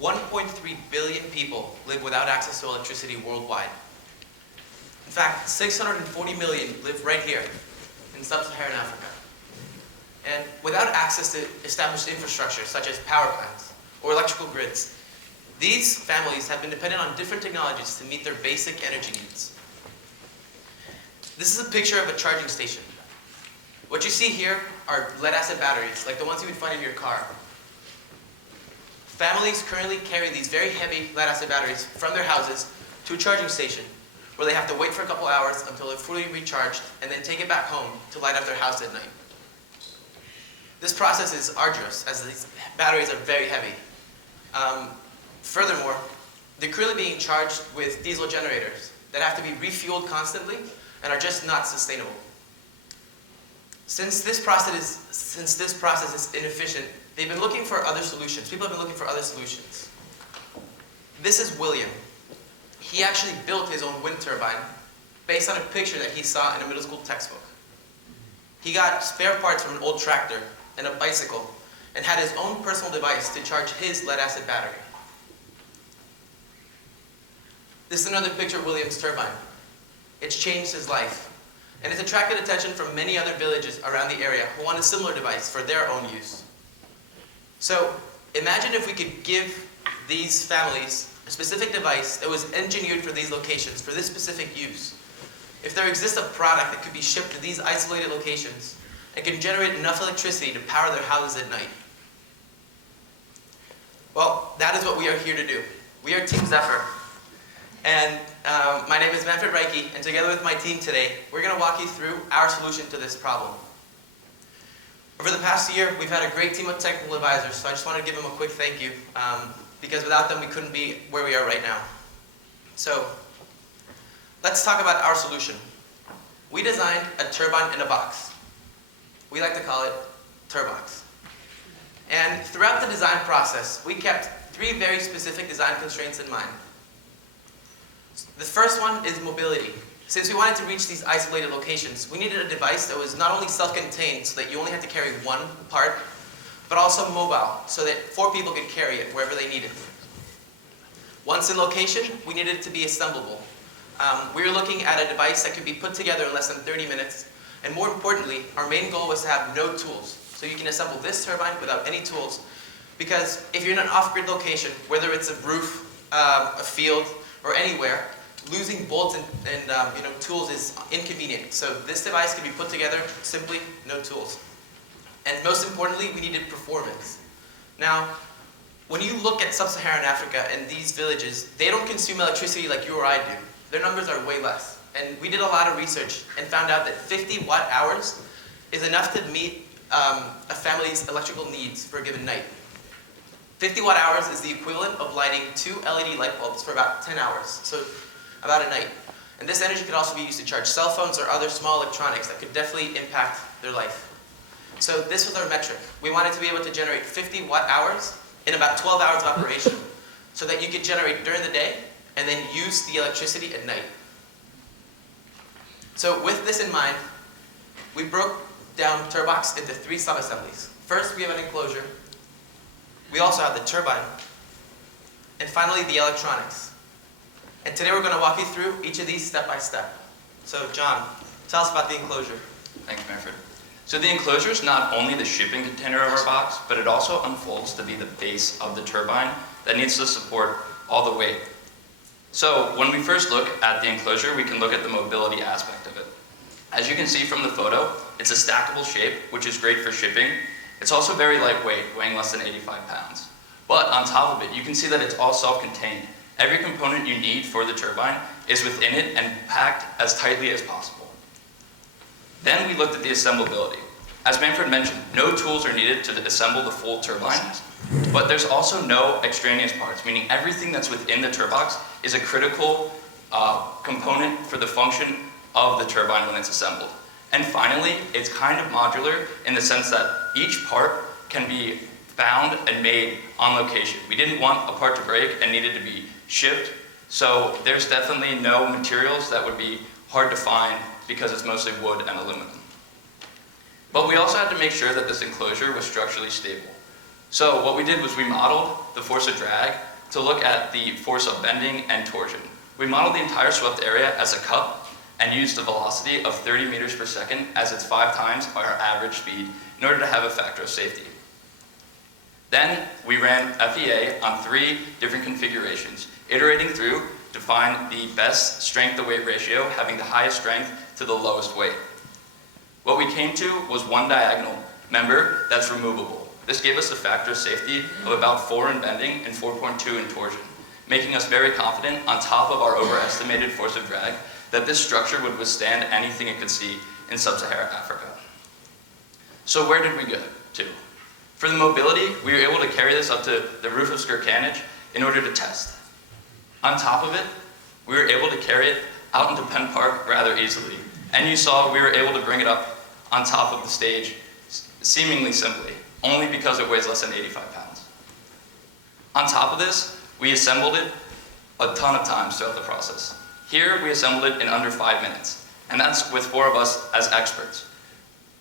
1.3 billion people live without access to electricity worldwide. In fact, 640 million live right here in sub-Saharan Africa. And without access to established infrastructure such as power plants or electrical grids, these families have been dependent on different technologies to meet their basic energy needs. This is a picture of a charging station. What you see here are lead-acid batteries, like the ones you would find in your car. Families currently carry these very heavy lead-acid batteries from their houses to a charging station, where they have to wait for a couple hours until they're fully recharged and then take it back home to light up their house at night. This process is arduous, as these batteries are very heavy. Furthermore, they're currently being charged with diesel generators that have to be refueled constantly and are just not sustainable. Since this process is inefficient, they've been looking for other solutions. People have been looking for other solutions. This is William. He actually built his own wind turbine based on a picture that he saw in a middle school textbook. He got spare parts from an old tractor and a bicycle and had his own personal device to charge his lead-acid battery. This is another picture of William's turbine. It's changed his life, and it's attracted attention from many other villages around the area who want a similar device for their own use. So imagine if we could give these families a specific device that was engineered for these locations, for this specific use. If there exists a product that could be shipped to these isolated locations and can generate enough electricity to power their houses at night. Well, that is what we are here to do. We are Team Zephyr. And my name is Manfred Reike, and together with my team today, we're going to walk you through our solution to this problem. Over the past year, we've had a great team of technical advisors, so I just want to give them a quick thank you, because without them, we couldn't be where we are right now. So, let's talk about our solution. We designed a turbine in a box. We like to call it Turbox. And throughout the design process, we kept 3 very specific design constraints in mind. The first one is mobility. Since we wanted to reach these isolated locations, we needed a device that was not only self-contained, so that you only had to carry one part, but also mobile, so that 4 people could carry it wherever they needed. Once in location, we needed it to be assemblable. We were looking at a device that could be put together in less than 30 minutes, and more importantly, our main goal was to have no tools. So you can assemble this turbine without any tools, because if you're in an off-grid location, whether it's a roof, a field, or anywhere, losing bolts and tools is inconvenient. So this device can be put together simply, no tools. And most importantly, we needed performance. Now, when you look at sub-Saharan Africa and these villages, they don't consume electricity like you or I do. Their numbers are way less. And we did a lot of research and found out that 50 watt-hours is enough to meet a family's electrical needs for a given night. 50 watt-hours is the equivalent of lighting 2 LED light bulbs for about 10 hours, so about a night. And this energy could also be used to charge cell phones or other small electronics that could definitely impact their life. So this was our metric. We wanted to be able to generate 50 watt-hours in about 12 hours of operation, so that you could generate during the day and then use the electricity at night. So with this in mind, we broke down Turbox into 3 sub-assemblies. First, we have an enclosure. We also have the turbine. And finally, the electronics. And today we're going to walk you through each of these step by step. So John, tell us about the enclosure. Thanks, Manfred. So the enclosure is not only the shipping container of our box, but it also unfolds to be the base of the turbine that needs to support all the weight. So when we first look at the enclosure, we can look at the mobility aspect of it. As you can see from the photo, it's a stackable shape, which is great for shipping. It's also very lightweight, weighing less than 85 pounds. But on top of it, you can see that it's all self-contained. Every component you need for the turbine is within it and packed as tightly as possible. Then we looked at the assemblability. As Manfred mentioned, no tools are needed to assemble the full turbine, but there's also no extraneous parts, meaning everything that's within the Turbox is a critical component for the function of the turbine when it's assembled. And finally, it's kind of modular in the sense that each part can be found and made on location. We didn't want a part to break and needed to be shipped, so there's definitely no materials that would be hard to find because it's mostly wood and aluminum. But we also had to make sure that this enclosure was structurally stable. So what we did was we modeled the force of drag to look at the force of bending and torsion. We modeled the entire swept area as a cup and used a velocity of 30 meters per second as its 5 times our average speed in order to have a factor of safety. Then we ran FEA on 3 different configurations, iterating through to find the best strength-to-weight ratio, having the highest strength to the lowest weight. What we came to was one diagonal member that's removable. This gave us a factor of safety of about 4 in bending and 4.2 in torsion, making us very confident on top of our overestimated force of drag that this structure would withstand anything it could see in sub-Saharan Africa. So where did we go to? For the mobility, we were able to carry this up to the roof of Skirkanich in order to test. On top of it, we were able to carry it out into Penn Park rather easily. And you saw we were able to bring it up on top of the stage seemingly simply, only because it weighs less than 85 pounds. On top of this, we assembled it a ton of times throughout the process. Here, we assembled it in under 5 minutes, and that's with 4 of us as experts.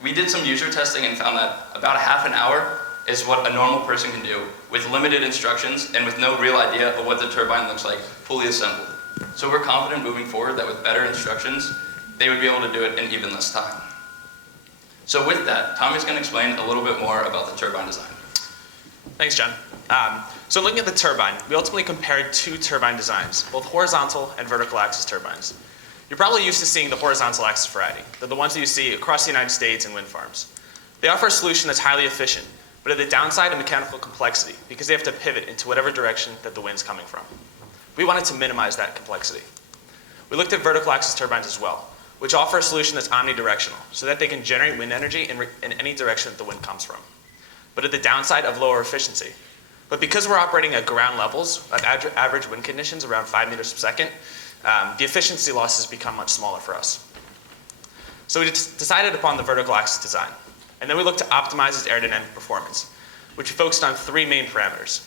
We did some user testing and found that about a half an hour is what a normal person can do with limited instructions and with no real idea of what the turbine looks like fully assembled. So we're confident moving forward that with better instructions, they would be able to do it in even less time. So with that, Tommy's going to explain a little bit more about the turbine design. Thanks, John. So looking at the turbine, we ultimately compared 2 turbine designs, both horizontal and vertical axis turbines. You're probably used to seeing the horizontal axis variety. They're the ones that you see across the United States in wind farms. They offer a solution that's highly efficient, but at the downside of mechanical complexity because they have to pivot into whatever direction that the wind's coming from. We wanted to minimize that complexity. We looked at vertical axis turbines as well, which offer a solution that's omnidirectional so that they can generate wind energy in any direction that the wind comes from, but at the downside of lower efficiency. But because we're operating at ground levels, at average wind conditions around 5 meters per second, the efficiency losses become much smaller for us. So we decided upon the vertical axis design, and then we looked to optimize its aerodynamic performance, which we focused on 3 main parameters.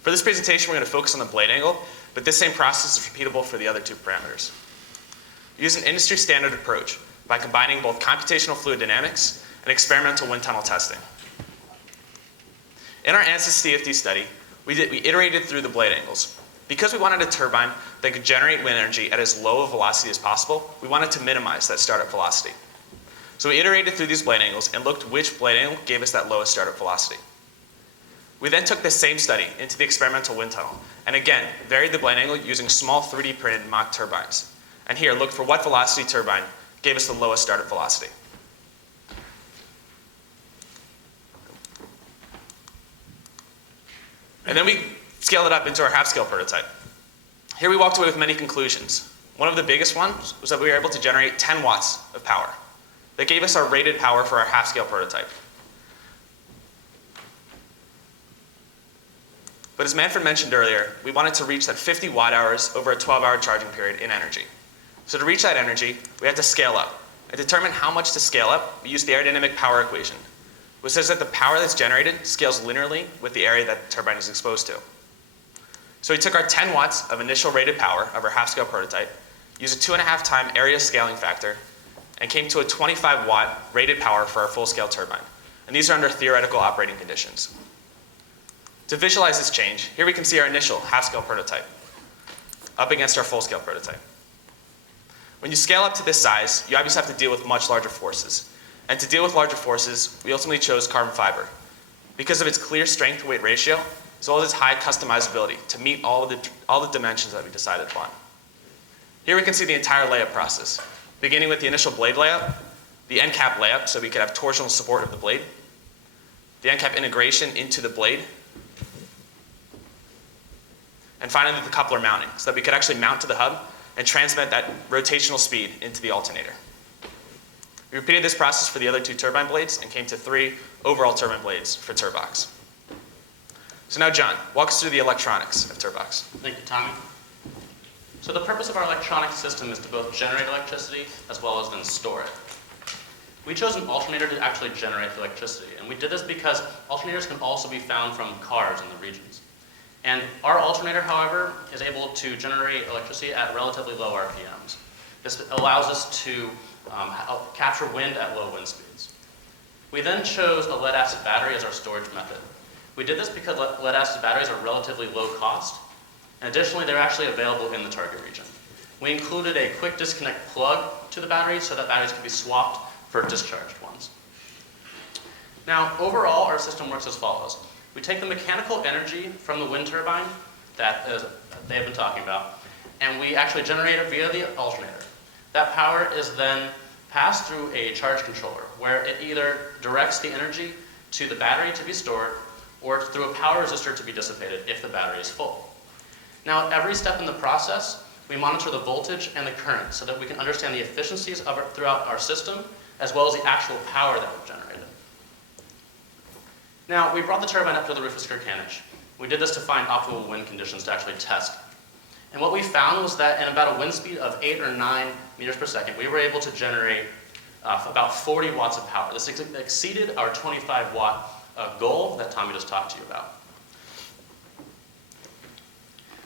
For this presentation, we're going to focus on the blade angle, but this same process is repeatable for the other 2 parameters. We use an industry standard approach by combining both computational fluid dynamics and experimental wind tunnel testing. In our ANSYS CFD study, we iterated through the blade angles. Because we wanted a turbine that could generate wind energy at as low a velocity as possible, we wanted to minimize that startup velocity. So we iterated through these blade angles and looked which blade angle gave us that lowest startup velocity. We then took this same study into the experimental wind tunnel, and again, varied the blade angle using small 3D printed mock turbines. And here, look for what velocity turbine gave us the lowest startup velocity. And then we scaled it up into our half-scale prototype. Here we walked away with many conclusions. One of the biggest ones was that we were able to generate 10 watts of power. That gave us our rated power for our half-scale prototype. But as Manfred mentioned earlier, we wanted to reach that 50 watt-hours over a 12-hour charging period in energy. So to reach that energy, we had to scale up. And to determine how much to scale up, we used the aerodynamic power equation, which says that the power that's generated scales linearly with the area that the turbine is exposed to. So we took our 10 watts of initial rated power of our half-scale prototype, used a 2.5 time area scaling factor, and came to a 25 watt rated power for our full-scale turbine. And these are under theoretical operating conditions. To visualize this change, here we can see our initial half-scale prototype up against our full-scale prototype. When you scale up to this size, you obviously have to deal with much larger forces. And to deal with larger forces, we ultimately chose carbon fiber because of its clear strength-to-weight ratio, as well as its high customizability to meet all the dimensions that we decided upon. Here we can see the entire layup process, beginning with the initial blade layup, the end cap layup so we could have torsional support of the blade, the end cap integration into the blade, and finally the coupler mounting so that we could actually mount to the hub and transmit that rotational speed into the alternator. We repeated this process for the other 2 turbine blades and came to 3 overall turbine blades for Turbox. So now John, walk us through the electronics of Turbox. Thank you, Tommy. So the purpose of our electronic system is to both generate electricity as well as then store it. We chose an alternator to actually generate the electricity, and we did this because alternators can also be found from cars in the regions. And our alternator, however, is able to generate electricity at relatively low RPMs. This allows us to capture wind at low wind speeds. We then chose a lead-acid battery as our storage method. We did this because lead-acid batteries are relatively low cost, and additionally, they're actually available in the target region. We included a quick disconnect plug to the batteries so that batteries can be swapped for discharged ones. Now, overall, our system works as follows. We take the mechanical energy from the wind turbine that they have been talking about, and we actually generate it via the alternator. That power is then passed through a charge controller, where it either directs the energy to the battery to be stored, or through a power resistor to be dissipated if the battery is full. Now, at every step in the process, we monitor the voltage and the current so that we can understand the efficiencies of it throughout our system, as well as the actual power that we've generated. Now, we brought the turbine up to the roof of Skirkanich. We did this to find optimal wind conditions to actually test. And what we found was that in about a wind speed of 8 or 9 meters per second, we were able to generate about 40 watts of power. This exceeded our 25 watt goal that Tommy just talked to you about.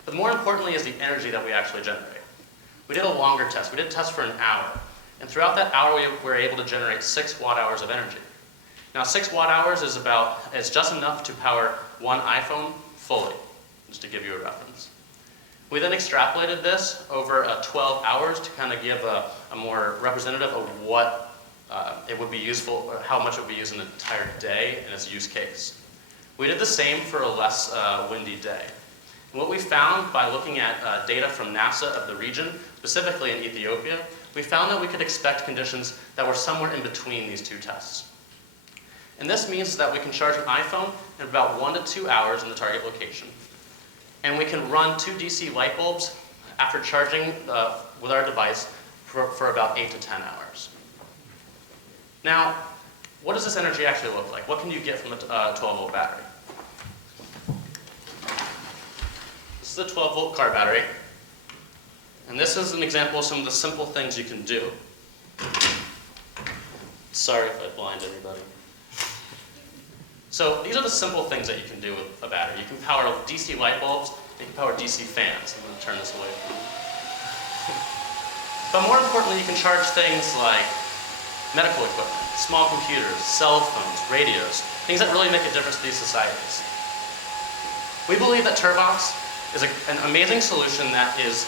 But more importantly is the energy that we actually generate. We did a longer test. We did a test for an hour. And throughout that hour, we were able to generate 6 watt hours of energy. Now, 6 watt hours is just enough to power one iPhone fully, just to give you a reference. We then extrapolated this over 12 hours to kind of give a more representative of what it would be useful, or how much it would be used in an entire day in its use case. We did the same for a less windy day. And what we found by looking at data from NASA of the region, specifically in Ethiopia, we found that we could expect conditions that were somewhere in between these two tests. And this means that we can charge an iPhone in about 1 to 2 hours in the target location. And we can run 2 DC light bulbs after charging with our device for about 8 to 10 hours. Now, what does this energy actually look like? What can you get from a 12-volt battery? This is a 12-volt car battery. And this is an example of some of the simple things you can do. Sorry if I blind everybody. So these are the simple things that you can do with a battery. You can power DC light bulbs, you can power DC fans. I'm going to turn this away from you. But more importantly, you can charge things like medical equipment, small computers, cell phones, radios, things that really make a difference to these societies. We believe that Turbox is an amazing solution that is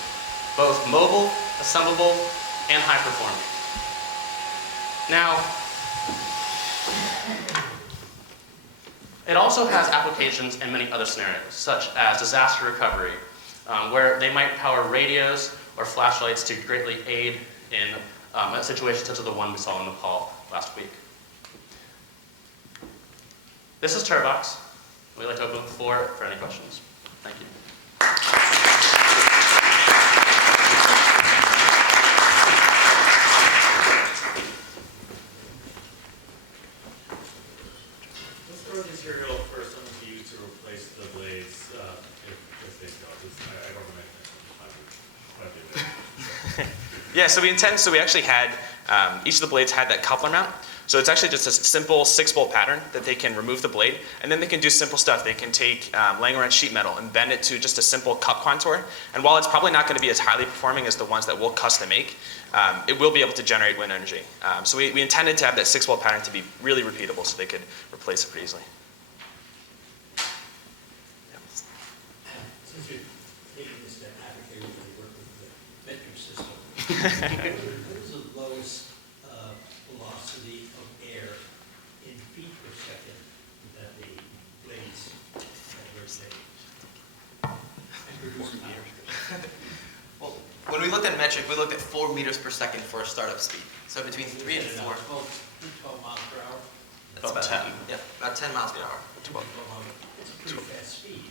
both mobile, assemblable, and high performing. Now, it also has applications in many other scenarios, such as disaster recovery, where they might power radios or flashlights to greatly aid in a situation such as the one we saw in Nepal last week. This is Turbox. We'd like to open the floor for any questions. Thank you. What's the material for someone to use to replace the blades if they go? I don't remember. Yeah, so we actually had, each of the blades had that coupler mount. So it's actually just a simple 6-bolt pattern that they can remove the blade, and then they can do simple stuff. They can take Langerhans sheet metal and bend it to just a simple cup contour. And while it's probably not going to be as highly performing as the ones that we'll custom make, it will be able to generate wind energy. So we intended to have that 6-bolt pattern to be really repeatable so they could replace it pretty easily. Since you're taking this to advocate for the work with the metric system, what is the lowest velocity of air in feet per second that the blades rotate and produce power? Well, when we looked at metric, we looked at 4 meters per second for a startup speed. So between 3 and 4. 12 miles per hour? That's About 10. Yeah, about 10 miles per hour. 12 miles. It's a pretty fast speed.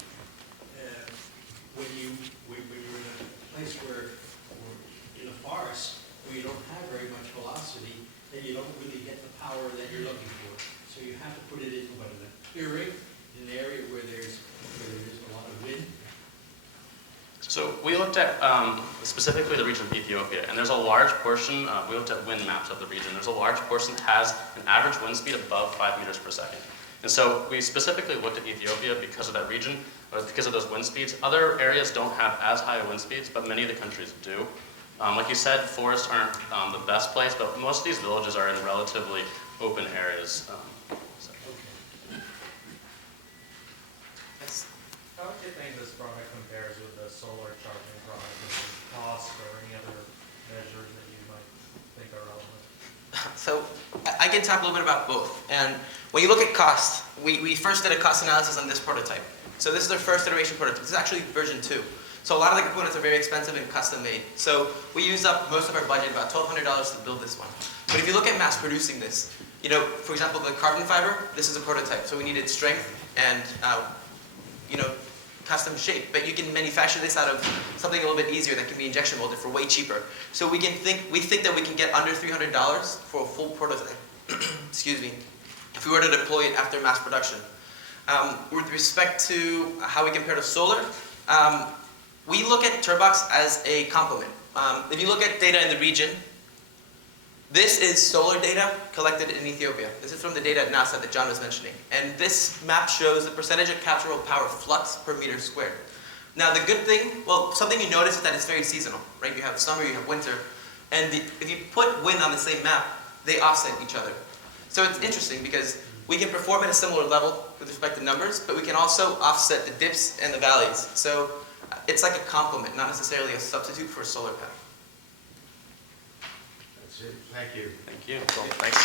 When you're in a place where, or in a forest, where you don't have very much velocity, then you don't really get the power that you're looking for. So you have to put it into what, in a clearing, in an area where there's a lot of wind. So we looked at specifically the region of Ethiopia, and there's a large portion, we looked at wind maps of the region. There's a large portion that has an average wind speed above 5 meters per second. And so we specifically looked at Ethiopia because of that region, or because of those wind speeds. Other areas don't have as high wind speeds, but many of the countries do. Like you said, forests aren't the best place, but most of these villages are in relatively open areas. So. do you think this product compares with the solar charging product in terms of cost or any other measures that you might think are relevant? So I can talk a little bit about both. And when you look at cost, we first did a cost analysis on this prototype. So this is our first iteration prototype. This is actually version 2. So a lot of the components are very expensive and custom made. So we used up most of our budget, about $1,200 to build this one. But if you look at mass producing this, you know, for example, the carbon fiber, this is a prototype. So we needed strength and, you know, custom shape. But you can manufacture this out of something a little bit easier that can be injection molded for way cheaper. So we think that we can get under $300 for a full prototype. Excuse me. If we were to deploy it after mass production. With respect to how we compare to solar, we look at Turbox as a complement. If you look at data in the region, this is solar data collected in Ethiopia. This is from the data at NASA that John was mentioning. And this map shows the percentage of capturable power flux per meter squared. Now the good thing, well, something you notice is that it's very seasonal, right? You have summer, you have winter. And if you put wind on the same map, they offset each other. So it's interesting because we can perform at a similar level with respect to numbers, but we can also offset the dips and the valleys. So it's like a complement, not necessarily a substitute for a solar panel. That's it. Thank you. Thank you. Cool, thanks.